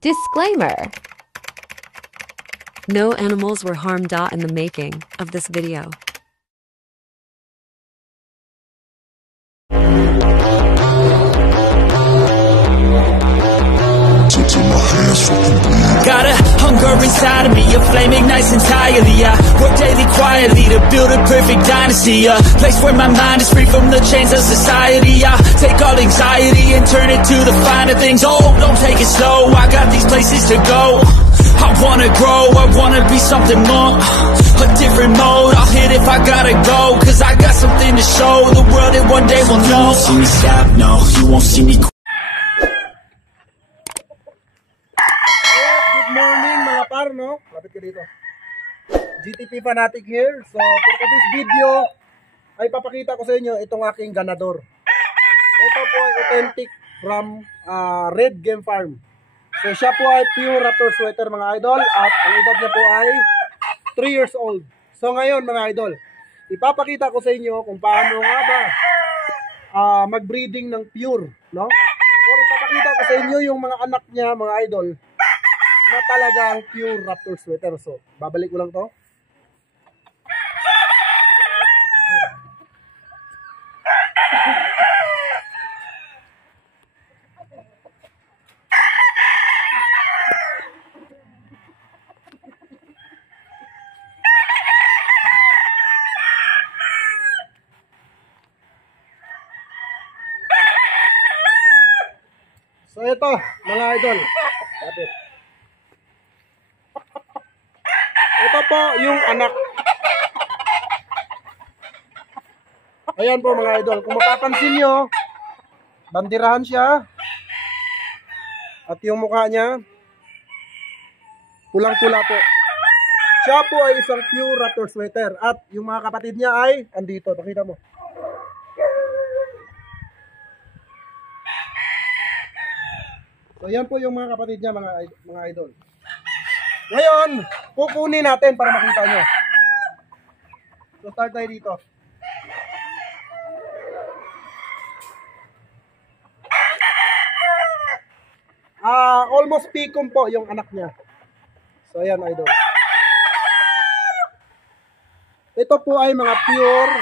Disclaimer. No animals were harmed in the making of this video. Got a hunger inside of me, a flame ignites entirely. I work daily quietly to build a perfect dynasty, a place where my mind is free from the chains of society. I take all anxiety and turn it to the finer things. Oh, don't take it slow, I got these places to go. I wanna grow, I wanna be something more, a different mode. I'll hit if I gotta go, cause I got something to show the world that one day will know. You won't see me stop, no, you won't see me. Good morning mga par, no? Lapit ka dito. GTP Fanatic here. So for today's video ay papakita ko sa inyo itong aking ganador. Ito po ay authentic from Red Game Farm. So siya po ay pure Raptor sweater mga idol, at ang edad niya po ay 3 years old. So ngayon mga idol, ipapakita ko sa inyo kung paano nga ba mag-breeding ng pure, no? Or ipapakita ko sa inyo yung mga anak niya mga idol na talagang pure Raptor sweater. So, babalik ko lang to. So, ito, mga idol. Lapit. Ito po yung anak. Ayan po mga idol. Kung mapapansin nyo, bandirahan siya. At yung mukha niya, pulang-pula po. Siya po ay isang pure Raptor sweater. At yung mga kapatid niya ay andito. Pakita mo. So yan po yung mga kapatid niya mga idol. Ngayon, kukunin natin para makita nyo. So, start tayo dito. Almost picom po yung anak niya. So, ayan, idol. Ito po ay mga pure.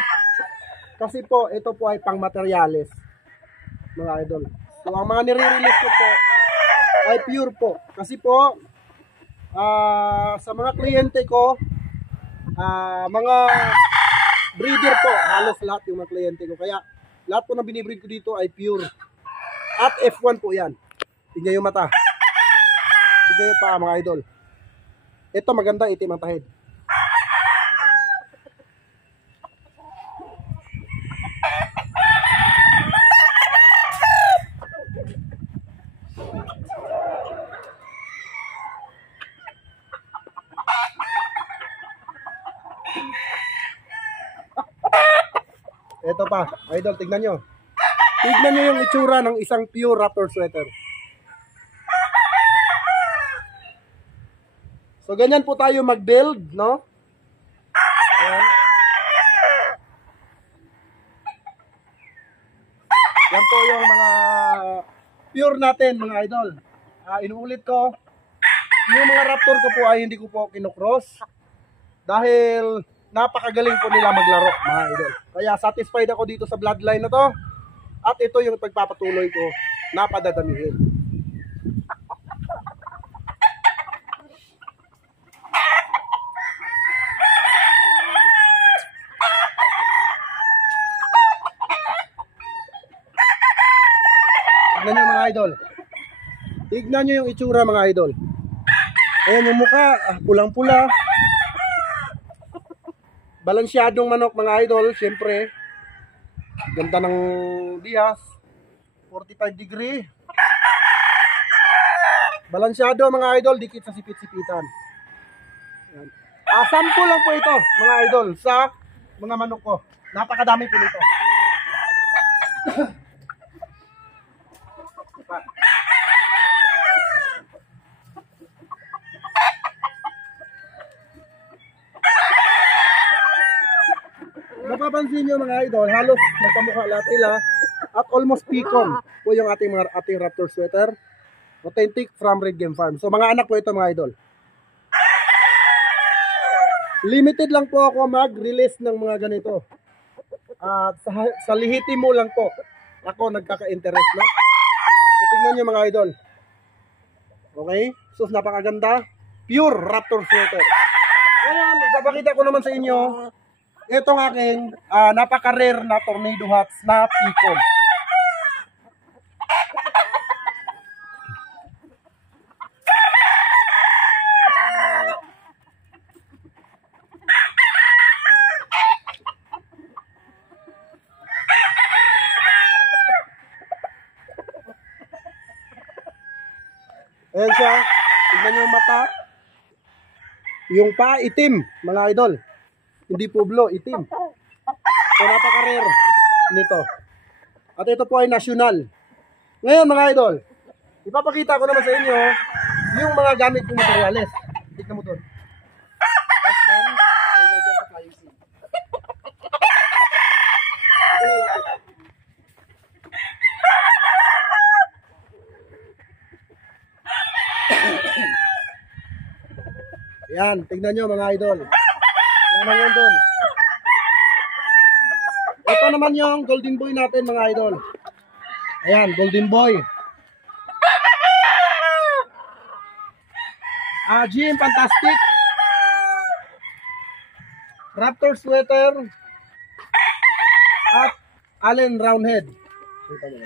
Kasi po, ito po ay pang materials. Mga idol. So, ang mga nire-release ko po ay pure po. Kasi po, sa mga kliyente ko, mga breeder po, halos lahat yung mga kliyente ko. Kaya lahat po na binibreed ko dito ay pure. At F1 po yan. Tignan yung mata. Tignan yung paa mga idol. Ito maganda, itim ang tahid. Ito pa, idol, tignan nyo. Tignan nyo yung itsura ng isang pure Raptor sweater. So, ganyan po tayo mag-build, no? Ayan. Yan po yung mga pure natin, mga idol. Inuulit ko, yung mga Raptor ko po ay hindi ko po kinukross. Dahil napakagaling po nila maglaro, mga idol. Kaya satisfied ako dito sa bloodline na to. At ito yung pagpapatuloy ko na padadamihin. Tignan nyo mga idol. Tignan nyo yung itsura mga idol. Ayan yung mukha, pulang-pula. Balansyadong manok mga idol, syempre. Ganda ng bias. 45 degree. Balansyado mga idol, dikit sa sipit-sipitan. Sample lang po ito mga idol sa mga manok ko. Napakadami po nito. Mapapansin nyo mga idol, halos magkamukha lahat sila. At almost picom po yung ating Raptor sweater. Authentic from Red Game Farm. So mga anak po ito mga idol. Limited lang po ako mag-release ng mga ganito. At sa lihitimo lang po ako nagkaka-interest na. So tingnan nyo mga idol. Okay? So napakaganda. Pure Raptor sweater. Ngayon, ipapakita ko naman sa inyo itong aking napaka-rare na Tornado hats na Picon. Ayan siya. Tignan nyo yung mata. Yung paa, itim, mga idol. Hindi publo, itim. So, napaka-rare nito. At ito po ay national. Ngayon, mga idol, ipapakita ko naman sa inyo yung mga gamit kong materyales. Tignan mo doon. Yan, tignan nyo mga idol. Yan naman doon. Ito naman yung golden boy natin mga idol. Ayan, golden boy. GM Fantastic. Raptor sweater. At Allen Roundhead. Ito mo.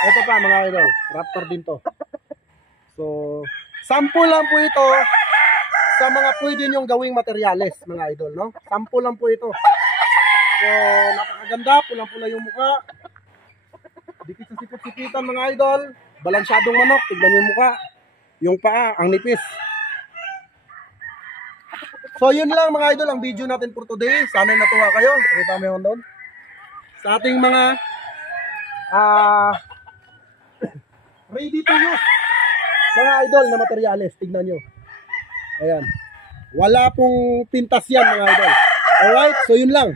Ito pa mga idol, Raptor din to. So, sample lang po ito sa mga pwede nyong gawing materyales mga idol, no? Sample lang po ito. So, napakaganda, pulang-pula yung mukha. Dikit sa sipit-sipitan mga idol. Balansyadong manok, tignan yung mukha. Yung paa, ang nipis. So, yun lang mga idol, ang video natin for today. Sana natuwa kayo. Pakita mo yun doon. Sa ating mga ready to use mga idol na materyales, tignan nyo. Ayan. Wala pong pintas yan mga idol. Alright, so yun lang.